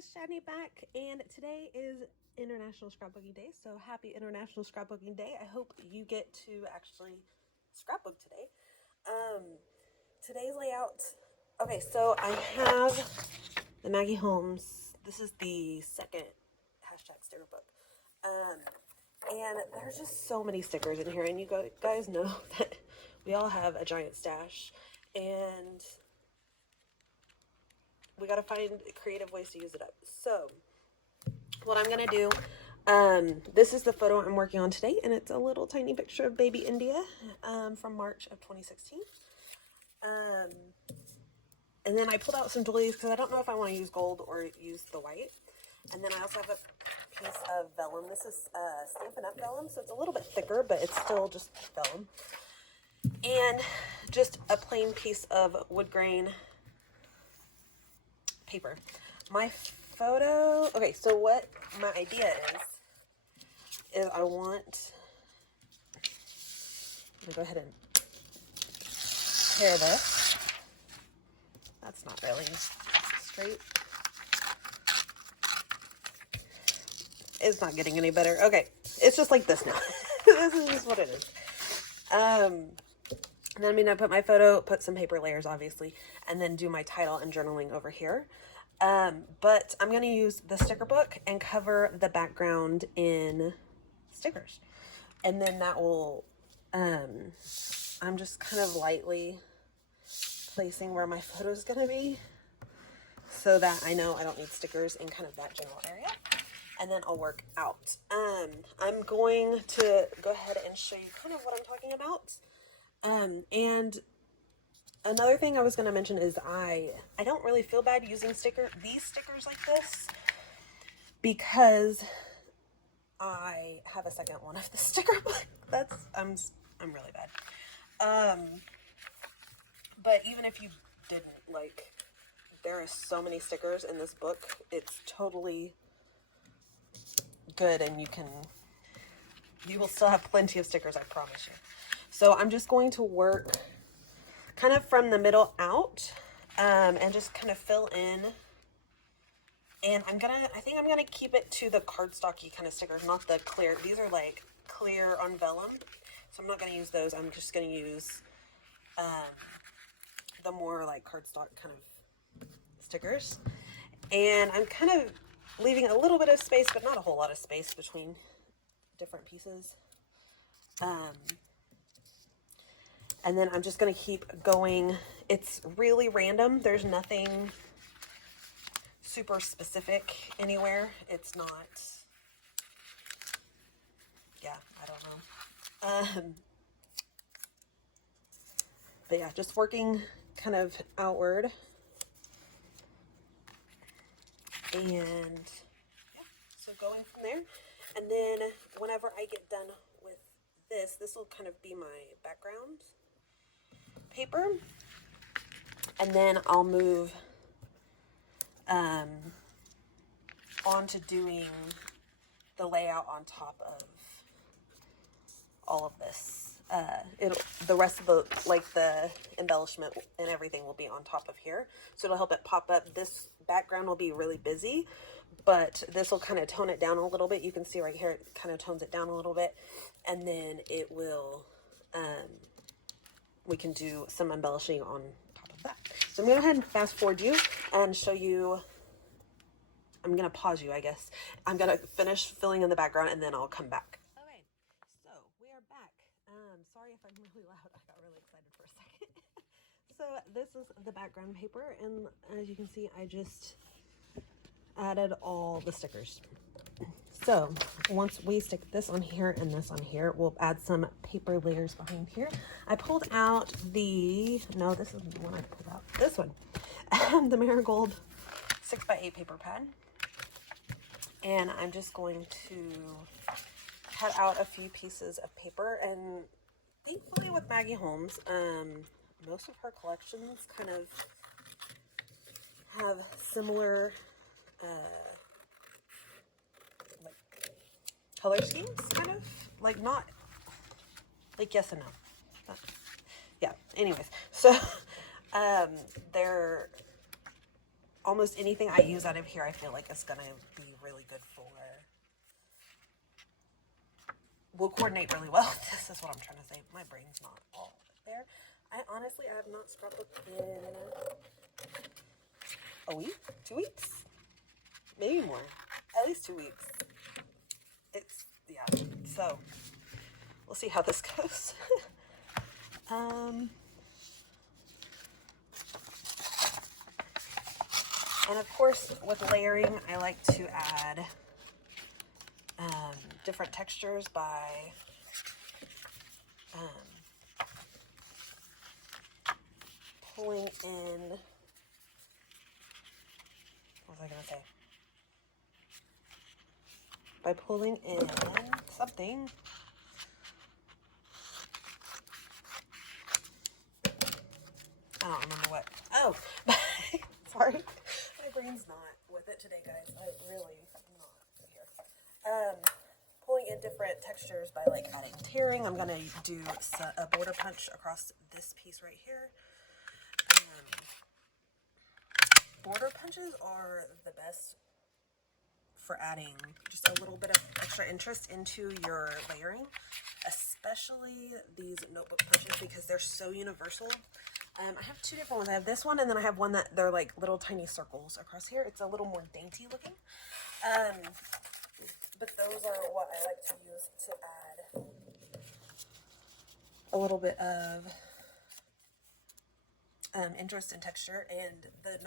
guys, Shadney back, and today is International Scrapbooking Day, so happy International Scrapbooking Day. I hope you get to actually scrapbook today. Today's layout, okay, so I have the Maggie Holmes. This is the second hashtag sticker book. And there's just so many stickers in here, and you guys know that we all have a giant stash, and we got to find creative ways to use it up. So what I'm going to do, this is the photo I'm working on today, and it's a little tiny picture of baby India from March of 2016. And then I pulled out some doilies because I don't know if I want to use gold or use the white. And then I also have a piece of vellum. This is Stampin' Up! Vellum, so it's a little bit thicker, but it's still just vellum. And just a plain piece of wood grain paper. My photo, okay, so what my idea is I want, I'm gonna go ahead and tear this. That's not really straight. It's not getting any better. Okay, it's just like this now. This is just what it is. And then I'm gonna put my photo, put some paper layers, obviously, and then do my title and journaling over here. But I'm gonna use the sticker book and cover the background in stickers. And then that will, I'm just kind of lightly placing where my photo is gonna be so that I know I don't need stickers in kind of that general area. And then I'll work out. I'm going to go ahead and show you kind of what I'm talking about. And another thing I was going to mention is I don't really feel bad using these stickers like this because I have a second one of the sticker book. I'm really bad. But even if you didn't, like, there are so many stickers in this book. It's totally good, and you will still have plenty of stickers, I promise you. So I'm just going to work kind of from the middle out, and just kind of fill in. And I think I'm gonna keep it to the cardstocky kind of stickers, not the clear. These are like clear on vellum, so I'm not gonna use those. I'm just gonna use the more like cardstock kind of stickers. And I'm kind of leaving a little bit of space, but not a whole lot of space between different pieces. And then I'm just going to keep going. It's really random. There's nothing super specific anywhere. It's not, yeah, I don't know. But yeah, just working kind of outward. And yeah, so going from there. And then whenever I get done with this will kind of be my background paper. And then I'll move on to doing the layout on top of all of this. The rest of the embellishment and everything will be on top of here. So it'll help it pop up. This background will be really busy, but this will kind of tone it down a little bit. You can see right here, it kind of tones it down a little bit. And then it will, we can do some embellishing on top of that. So I'm going to go ahead and fast forward you and show you. I'm going to pause you, I guess. I'm going to finish filling in the background and then I'll come back. Okay, so we are back. Sorry if I'm really loud. I got really excited for a second. So this is the background paper, and as you can see, I just added all the stickers. So once we stick this on here and this on here, we'll add some paper layers behind here. I pulled out no, this is the one I pulled out. This one, the Marigold 6x8 paper pad. And I'm just going to cut out a few pieces of paper. And thankfully with Maggie Holmes, most of her collections kind of have similar like color schemes, kind of like, not like yes and no. Yeah, anyways, so they're almost anything I use out of here, I feel like is going to be really good for, will coordinate really well. This is what I'm trying to say. My brain's not all there. I honestly, I have not scrapbooked in a week, 2 weeks, maybe more, at least 2 weeks. It's, yeah, so we'll see how this goes. And of course, with layering, I like to add different textures by pulling in, what was I going to say? By pulling in something. I don't remember what. Oh, sorry. My brain's not with it today, guys. I really am not here. Pulling in different textures by like adding tearing. I'm gonna do a border punch across this piece right here. Border punches are the best for adding just a little bit of extra interest into your layering, especially these notebook punches because they're so universal. I have two different ones. I have this one, and then I have one that they're like little tiny circles across here. It's a little more dainty looking. But those are what I like to use to add a little bit of interest and texture. And the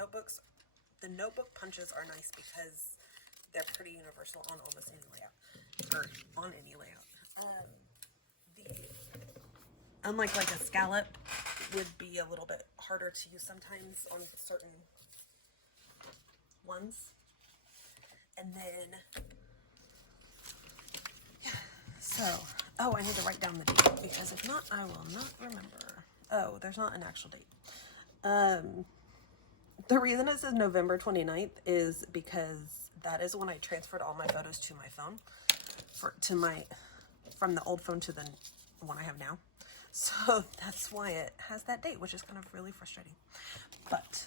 notebook punches are nice because they're pretty universal on almost any layout, or on any layout. Unlike like a scallop would be a little bit harder to use sometimes on certain ones. And then, yeah, so, oh, I need to write down the date because if not, I will not remember. Oh, there's not an actual date. The reason it says November 29th is because that is when I transferred all my photos to my phone, from the old phone to the one I have now. So that's why it has that date, which is kind of really frustrating. But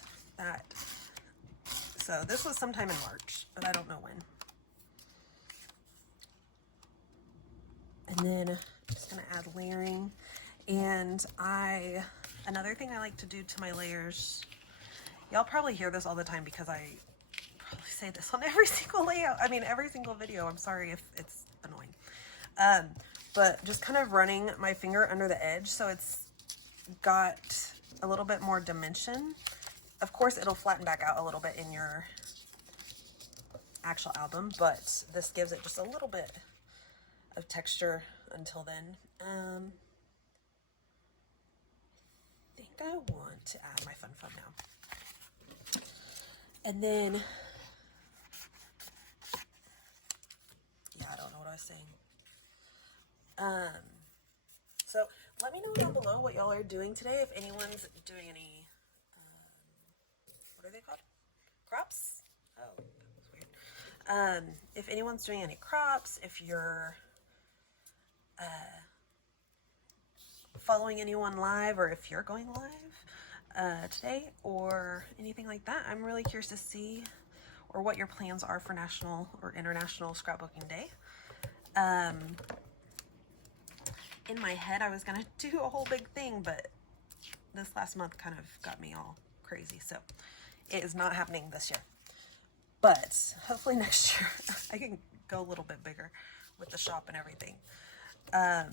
so this was sometime in March, but I don't know when. And then I'm just gonna add layering. And another thing I like to do to my layers, y'all probably hear this all the time because I probably say this on every single layout. I mean, every single video. I'm sorry if it's annoying. But just kind of running my finger under the edge so it's got a little bit more dimension. Of course, it'll flatten back out a little bit in your actual album, but this gives it just a little bit of texture until then. I think I want to add my fun now. And then, yeah, I don't know what I was saying. So let me know down below what y'all are doing today. If anyone's doing any, what are they called? Crops? Oh, that was weird. If anyone's doing any crops, if you're, following anyone live, or if you're going live, today, or anything like that, I'm really curious to see, or what your plans are for National or International Scrapbooking Day. In my head, I was going to do a whole big thing, but this last month kind of got me all crazy. So it is not happening this year. But hopefully next year I can go a little bit bigger with the shop and everything. I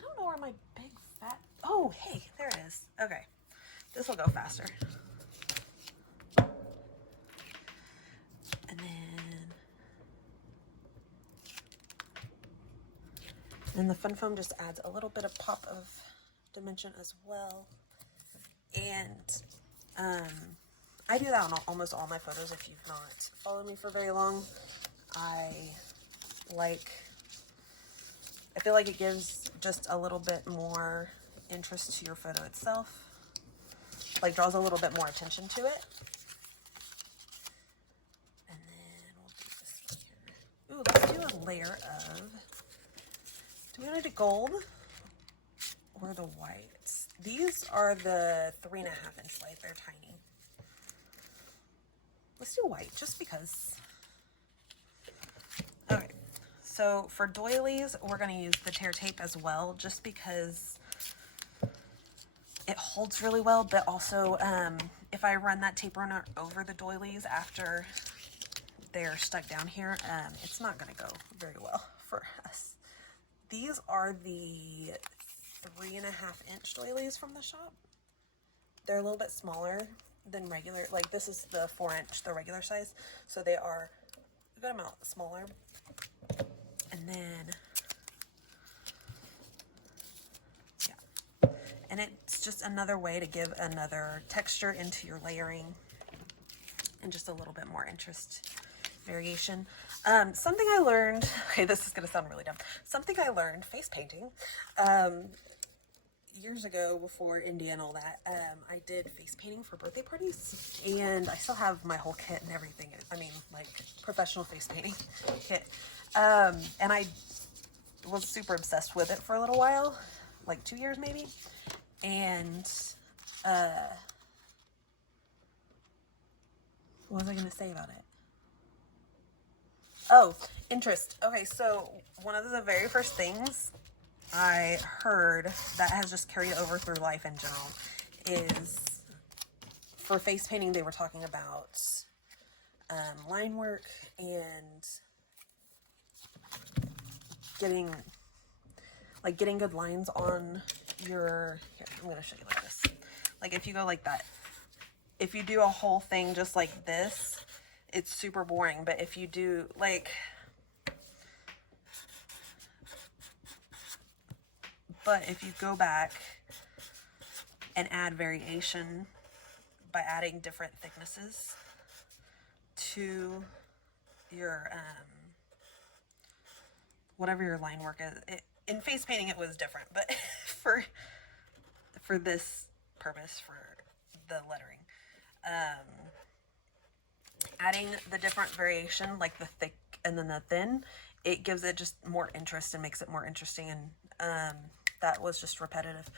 don't know where my big fat... Oh, hey, there it is. Okay. This will go faster. And the fun foam just adds a little bit of pop of dimension as well. And I do that on almost all my photos. If you've not followed me for very long, I feel like it gives just a little bit more interest to your photo itself, like draws a little bit more attention to it. And then we'll do this one here. Ooh, let's do a layer of, do we want to do gold or the whites. These are the 3.5 inch white. They're tiny. Let's do white just because. Okay, so for doilies, we're going to use the tear tape as well, just because it holds really well, but also if I run that tape runner over the doilies after they're stuck down here, it's not going to go very well for us. These are the 3.5 inch doilies from the shop. They're a little bit smaller than regular, like this is the 4 inch, the regular size, so they are a good amount smaller. And then, yeah, and it's just another way to give another texture into your layering and just a little bit more interest, variation. Something I learned, okay, this is gonna sound really dumb. Something I learned, face painting, years ago before India and all that. I did face painting for birthday parties, and I still have my whole kit and everything. I mean, like professional face painting kit. And I was super obsessed with it for a little while, like 2 years maybe. And, what was I going to say about it? Oh, interest. Okay, so one of the very first things I heard that has just carried over through life in general is for face painting, they were talking about line work and getting good lines on your, here, I'm going to show you like this. Like if you go like that, if you do a whole thing just like this, it's super boring. But if you do like, but if you go back and add variation by adding different thicknesses to your, whatever your line work is, in face painting it was different, but for this purpose, for the lettering, adding the different variation, like the thick and then the thin, it gives it just more interest and makes it more interesting. And that was just repetitive.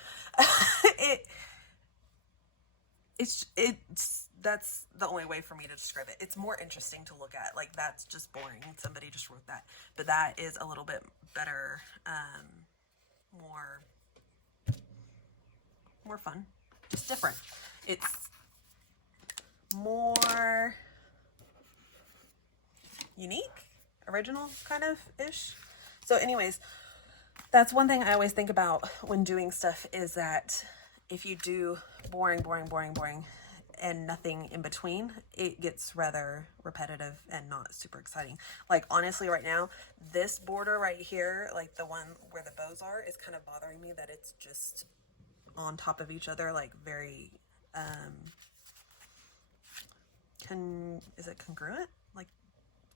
That's the only way for me to describe it. It's more interesting to look at. Like that's just boring. Somebody just wrote that, but that is a little bit better, more fun, just different. It's more unique, original kind of ish. So anyways, that's one thing I always think about when doing stuff, is that if you do boring and nothing in between, it gets rather repetitive and not super exciting. Like honestly right now, this border right here, like the one where the bows are, is kind of bothering me that it's just on top of each other, like very, is it congruent? Like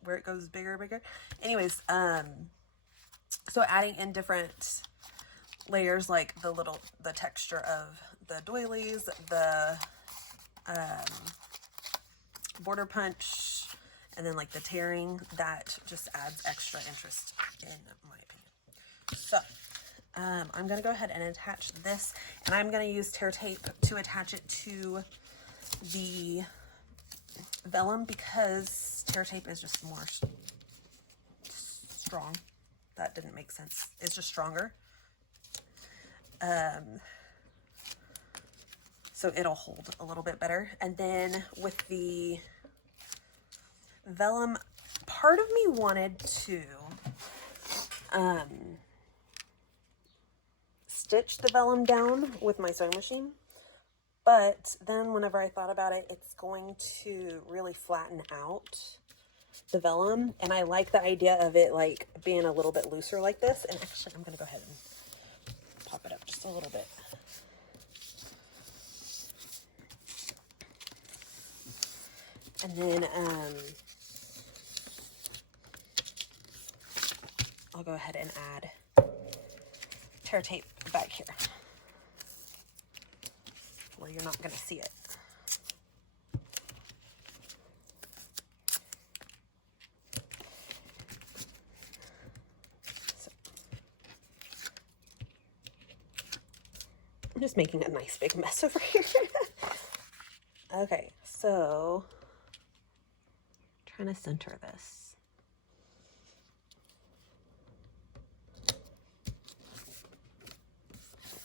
where it goes bigger. Anyways, so adding in different layers, like the texture of the doilies, the border punch, and then like the tearing, that just adds extra interest in my opinion. So I'm gonna go ahead and attach this, and I'm gonna use tear tape to attach it to the vellum because tear tape is just more strong. That didn't make sense. It's just stronger. So it'll hold a little bit better. And then with the vellum, part of me wanted to stitch the vellum down with my sewing machine, but then whenever I thought about it, it's going to really flatten out the vellum, and I like the idea of it like being a little bit looser like this. And actually I'm gonna go ahead and pop it up just a little bit. And then I'll go ahead and add tear tape back here where you're not going to see it. just making a nice big mess over here. Okay, so trying to center this.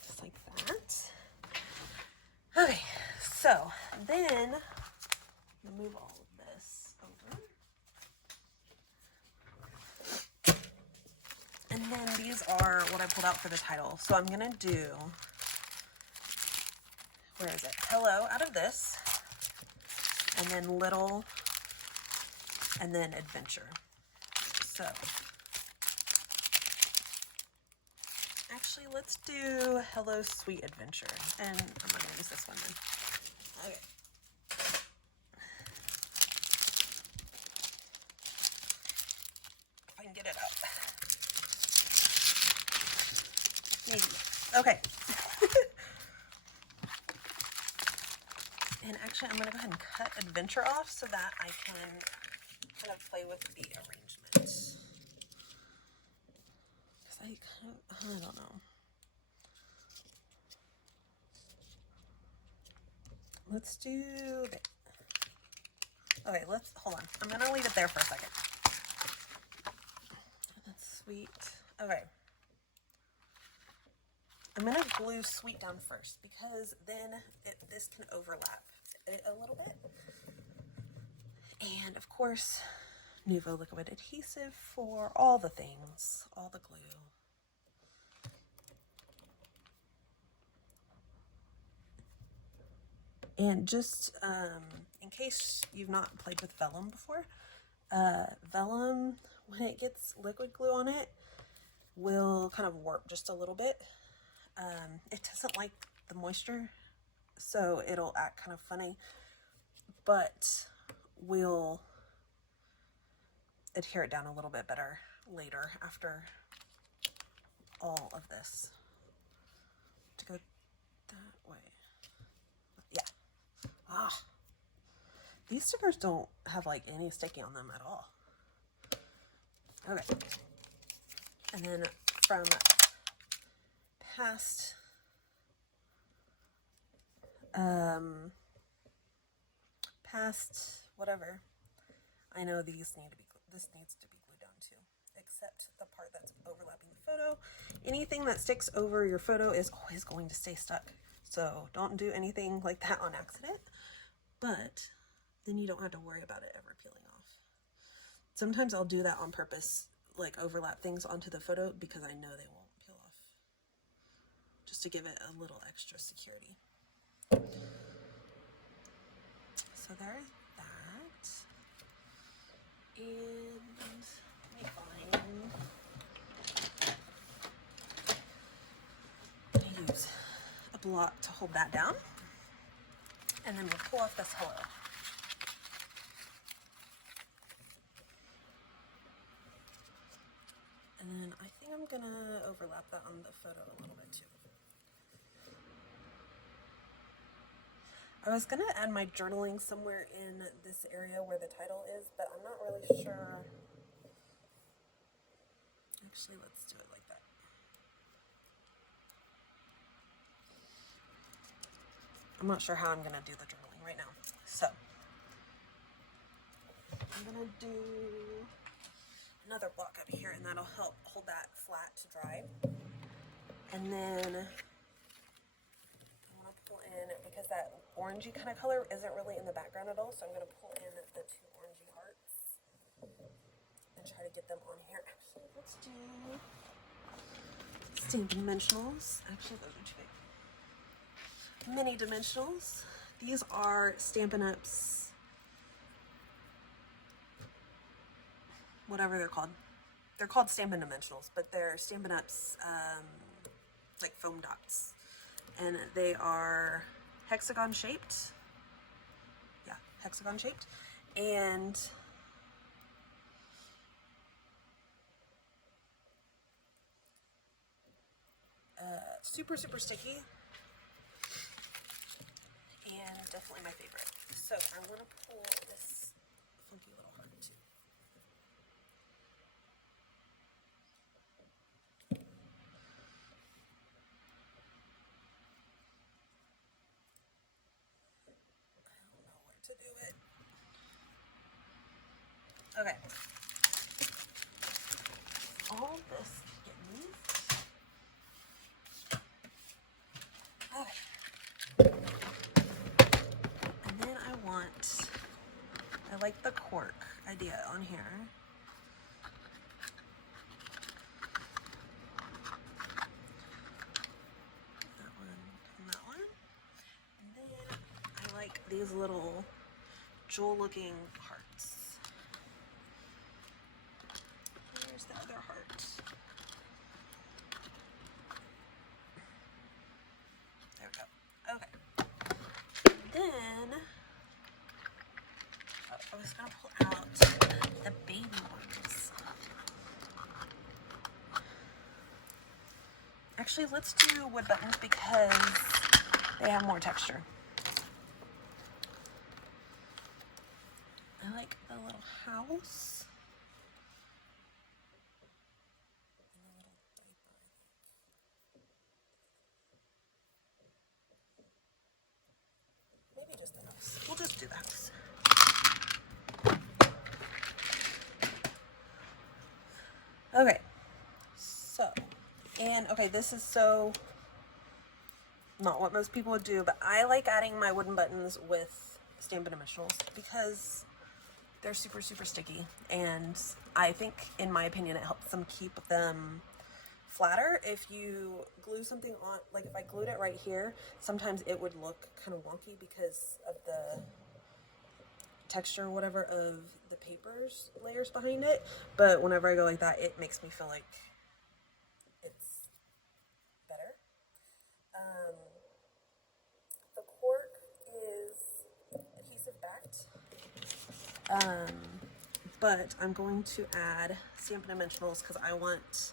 Just like that. Okay, so then move all of this over. And then these are what I pulled out for the title. So I'm gonna do, where is it? Hello out of this, and then little, and then adventure. So actually let's do hello sweet adventure. And I'm gonna use this one then. Okay. If I can get it up. Maybe. Okay. And actually, I'm going to go ahead and cut adventure off so that I can kind of play with the arrangement. Because I don't know. Let's do that. Okay, hold on. I'm going to leave it there for a second. That's sweet. Okay. I'm going to glue sweet down first because then this can overlap it a little bit. And of course, Nuvo liquid adhesive for all the things, all the glue. And just in case you've not played with vellum before, vellum, when it gets liquid glue on it, will kind of warp just a little bit. It doesn't like the moisture, so it'll act kind of funny, but we'll adhere it down a little bit better later after all of this. To go that way. Yeah. Ah. These stickers don't have like any sticky on them at all. Okay. And then from past whatever, I know this needs to be glued down too, except the part that's overlapping the photo. Anything that sticks over your photo is always going to stay stuck, so don't do anything like that on accident, but then you don't have to worry about it ever peeling off. Sometimes I'll do that on purpose, like overlap things onto the photo because I know they won't peel off, just to give it a little extra security. So there's that. And let me use a block to hold that down. And then we'll pull off this hello. And then I think I'm gonna overlap that on the photo a little bit too. I was gonna add my journaling somewhere in this area where the title is, but I'm not really sure. Actually, let's do it like that. I'm not sure how I'm gonna do the journaling right now. So I'm gonna do another block up here, and that'll help hold that flat to dry. And then pull in, because that orangey kind of color isn't really in the background at all, so I'm going to pull in the two orangey hearts and try to get them on here. Actually, let's do Stampin' Dimensionals. Actually, those are too big. Mini Dimensionals. These are Stampin' Up's, whatever they're called. They're called Stampin' Dimensionals, but they're Stampin' Up's like foam dots. And they are hexagon shaped. Yeah, hexagon shaped. And super, super sticky. And definitely my favorite. So I'm going to pull this funky little heart too. do it. Okay. All this kittens. Okay. And then I like the cork idea on here. That one and that one. And then I like these little jewel-looking hearts. Here's the other heart. There we go. Okay. Then I was gonna pull out the baby ones. Actually, let's do wood buttons because they have more texture. I like the little house. Maybe just the house. We'll just do the house. Okay. So, okay, this is so not what most people would do, but I like adding my wooden buttons with Stampin' Dimensionals because they're super, super sticky. And I think, in my opinion, it helps them keep them flatter. If you glue something on, like if I glued it right here, sometimes it would look kind of wonky because of the texture or whatever of the papers layers behind it. But whenever I go like that, it makes me feel like it's better. The cork is adhesive backed. But I'm going to add Stampin' Dimensionals because I want,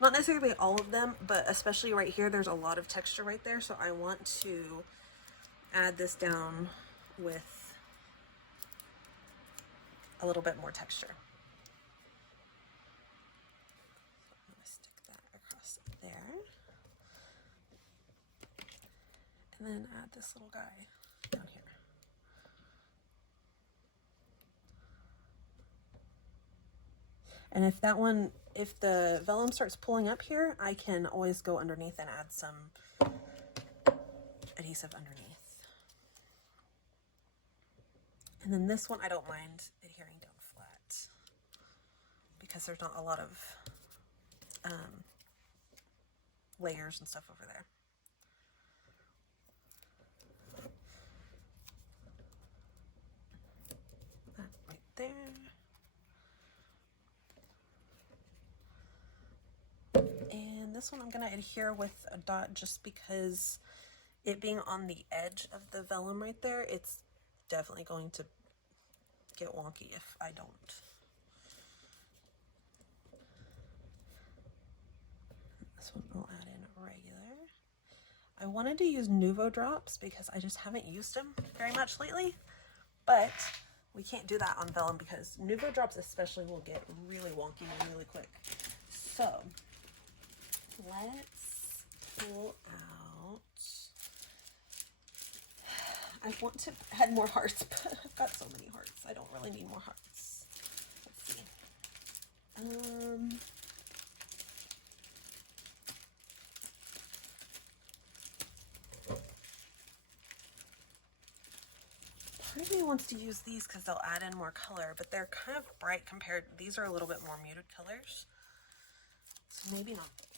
not necessarily all of them, but especially right here, there's a lot of texture right there. So I want to add this down with a little bit more texture. So I'm going to stick that across there. And then add this little guy down here. And if the vellum starts pulling up here, I can always go underneath and add some adhesive underneath. And then this one, I don't mind adhering down flat because there's not a lot of layers and stuff over there. That right there. And this one I'm going to adhere with a dot just because it being on the edge of the vellum right there, it's definitely going to get wonky if I don't. This one I'll add in regular. I wanted to use Nuvo drops because I just haven't used them very much lately, but we can't do that on vellum because Nuvo drops especially will get really wonky really quick. So let's pull out, I want to add more hearts, but I've got so many hearts. I don't really need more hearts. Let's see. Part of me wants to use these because they'll add in more color, but they're kind of bright compared. These are a little bit more muted colors. So maybe not those.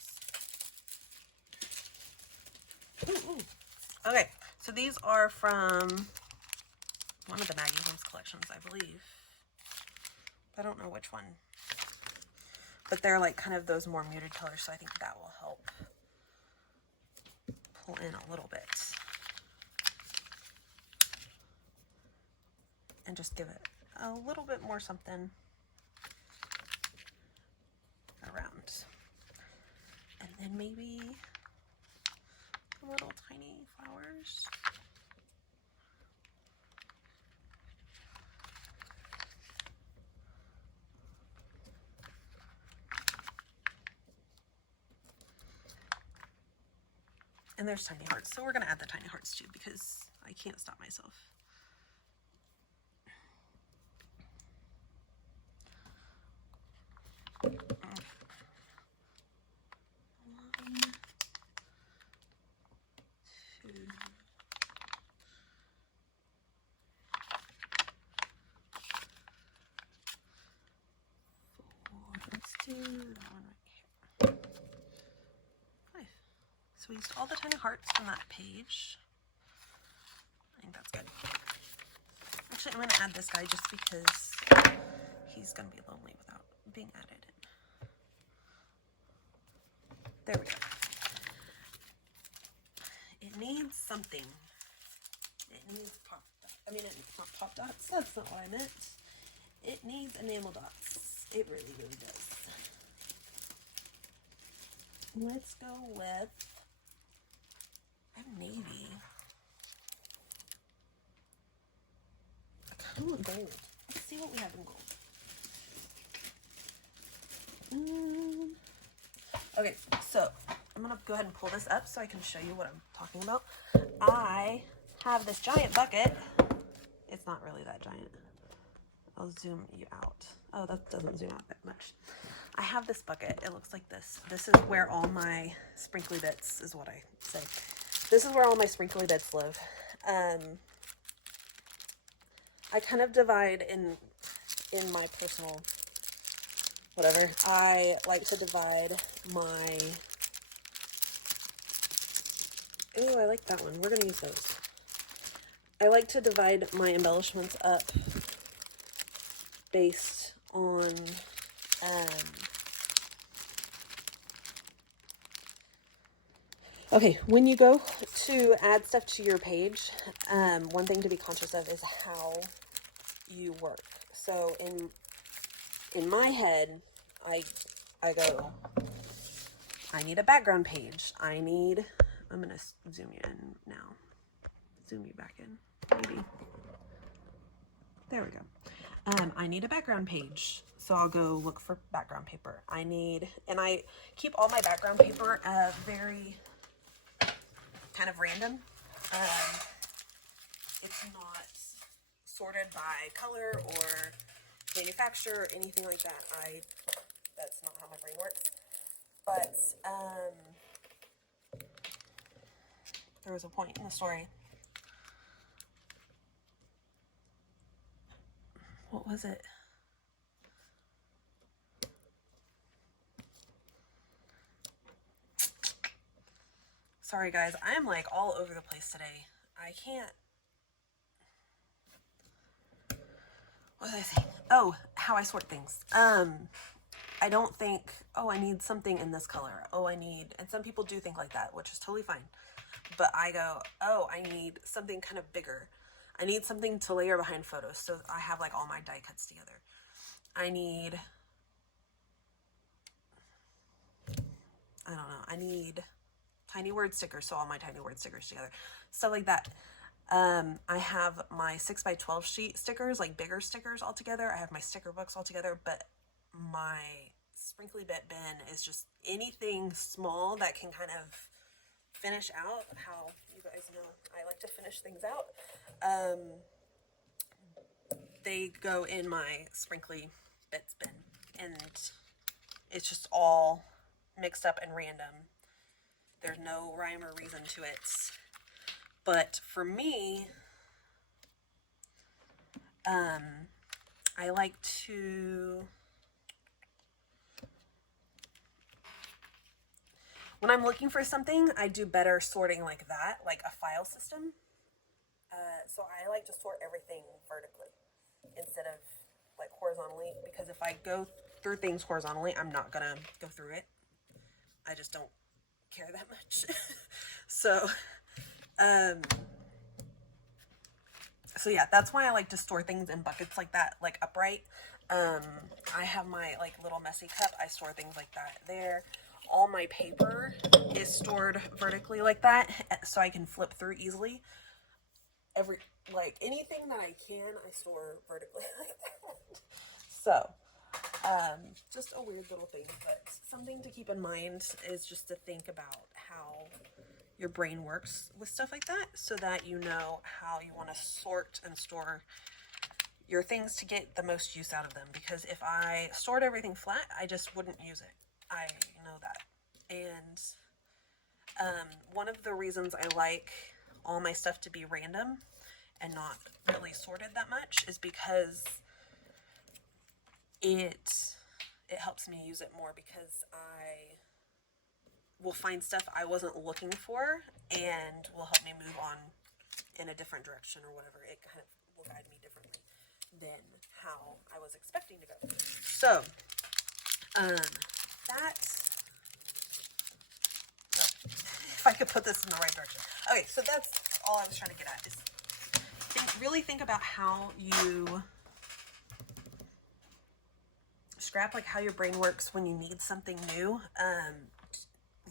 Ooh. Okay, so these are from one of the Maggie Holmes collections, I believe. I don't know which one. But they're like kind of those more muted colors, so I think that will help pull in a little bit. And just give it a little bit more something around. And then maybe little tiny flowers. And there's tiny hearts, so we're gonna add the tiny hearts too because I can't stop myself. So we used all the tiny hearts from that page. I think that's good. Actually, I'm going to add this guy just because he's going to be lonely without being added in. There we go. It needs something. It needs pop dots. I mean, it's not pop dots. That's not what I meant. It needs enamel dots. It really, really does. Let's go with a navy. I kind of want gold. Let's see what we have in gold. Okay, so I'm going to go ahead and pull this up so I can show you what I'm talking about. I have this giant bucket. It's not really that giant. I'll zoom you out. Oh, that doesn't zoom out that much. I have this bucket. It looks like this. This is where all my sprinkly bits is what I say. This is where all my sprinkly bits live. I kind of divide in my personal whatever. I like to divide my... Ooh, I like that one. We're going to use those. I like to divide my embellishments up based on okay, when you go to add stuff to your page, one thing to be conscious of is how you work. So in my head, I go, I need a background page. I'm going to zoom you in now. Zoom you back in, maybe. There we go. I need a background page. So I'll go look for background paper. And I keep all my background paper very kind of random. It's not sorted by color or manufacturer or anything like that. That's not how my brain works. But there was a point in the story. What was it? Sorry guys, I'm like all over the place today. I can't. What was I saying? Oh, how I sort things. I don't think, oh, I need something in this color. And some people do think like that, which is totally fine. But I go, oh, I need something kind of bigger. I need something to layer behind photos. So I have like all my die cuts together. I need tiny word stickers. So all my tiny word stickers together. Stuff like that. I have my 6x12 sheet stickers, like bigger stickers all together. I have my sticker books all together, but my sprinkly bit bin is just anything small that can kind of finish out how you guys know I like to finish things out. They go in my sprinkly bits bin, and it's just all mixed up and random. There's no rhyme or reason to it. But for me, I like to, when I'm looking for something, I do better sorting like that, like a file system. So I like to sort everything vertically instead of like horizontally, because if I go through things horizontally, I'm not gonna go through it. I just don't care that much. So yeah, that's why I like to store things in buckets like that, like upright. I have my like little messy cup. I store things like that there. All my paper is stored vertically like that, so I can flip through easily. Anything that I can, I store vertically like that. So, just a weird little thing, but something to keep in mind is just to think about how your brain works with stuff like that, so that you know how you want to sort and store your things to get the most use out of them. Because if I stored everything flat, I just wouldn't use it. I know that. And one of the reasons I like all my stuff to be random and not really sorted that much is because it helps me use it more, because will find stuff I wasn't looking for and will help me move on in a different direction or whatever. It kind of will guide me differently than how I was expecting to go. So, if I could put this in the right direction. Okay, so that's all I was trying to get at is really think about how you scrap, like how your brain works when you need something new.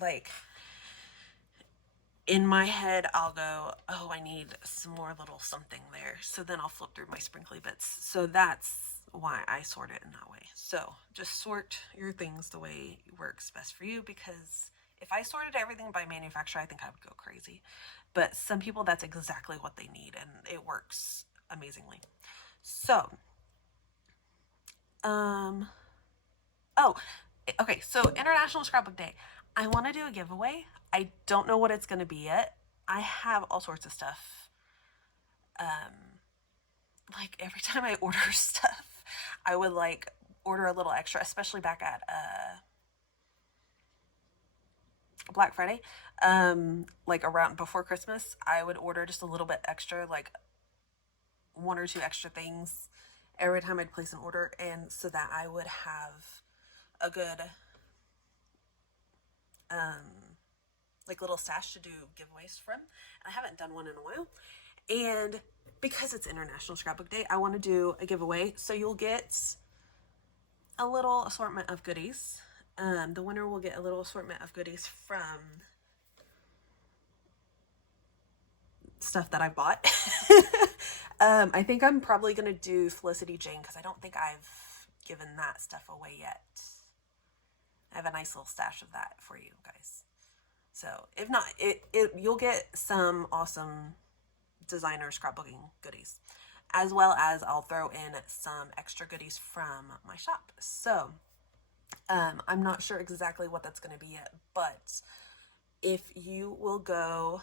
Like in my head, I'll go, oh, I need some more little something there. So then I'll flip through my sprinkly bits. So that's why I sort it in that way. So just sort your things the way works best for you, because if I sorted everything by manufacturer, I think I would go crazy. But some people, that's exactly what they need, and it works amazingly. So, oh, okay, so International Scrapbook Day. I want to do a giveaway. I don't know what it's going to be yet. I have all sorts of stuff. Like every time I order stuff, I would like order a little extra, especially back at Black Friday, like around before Christmas, I would order just a little bit extra, like 1 or 2 extra things every time I'd place an order, and so that I would have a good like little stash to do giveaways from. I haven't done one in a while, and because it's International Scrapbook Day, I want to do a giveaway, so you'll get a little assortment of goodies. The winner will get a little assortment of goodies from stuff that I bought. I think I'm probably going to do Felicity Jane, because I don't think I've given that stuff away yet. I have a nice little stash of that for you guys. So if not, you'll get some awesome designer scrapbooking goodies, as well as I'll throw in some extra goodies from my shop. So I'm not sure exactly what that's going to be yet, but if you will go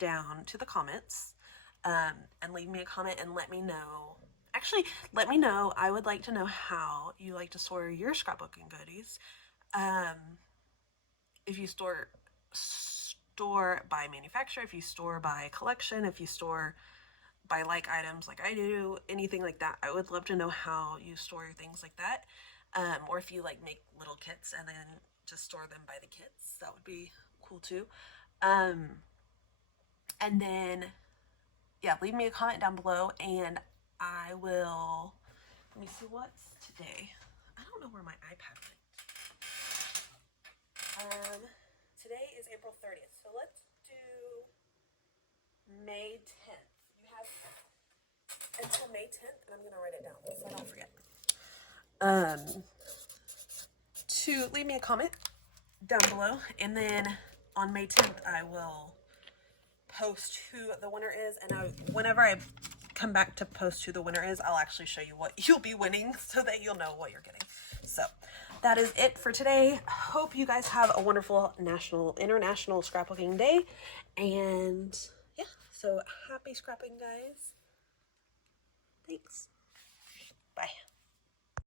down to the comments and leave me a comment and let me know. Actually, let me know. I would like to know how you like to store your scrapbooking goodies. If you store by manufacturer, if you store by collection, if you store by like items like I do, anything like that. I would love to know how you store your things like that. Or if you like make little kits and then just store them by the kits, that would be cool too. And then, yeah, leave me a comment down below and I will, let me see what's today. I don't know where my iPad went. Today is April 30th, so let's do May 10th. You have until May 10th, and I'm going to write it down so I don't forget. To leave me a comment down below, and then on May 10th, I will post who the winner is, and whenever I come back to post who the winner is, I'll actually show you what you'll be winning so that you'll know what you're getting. So that is it for today. Hope you guys have a wonderful International Scrapbooking Day, and yeah, so happy scrapping, guys. Thanks.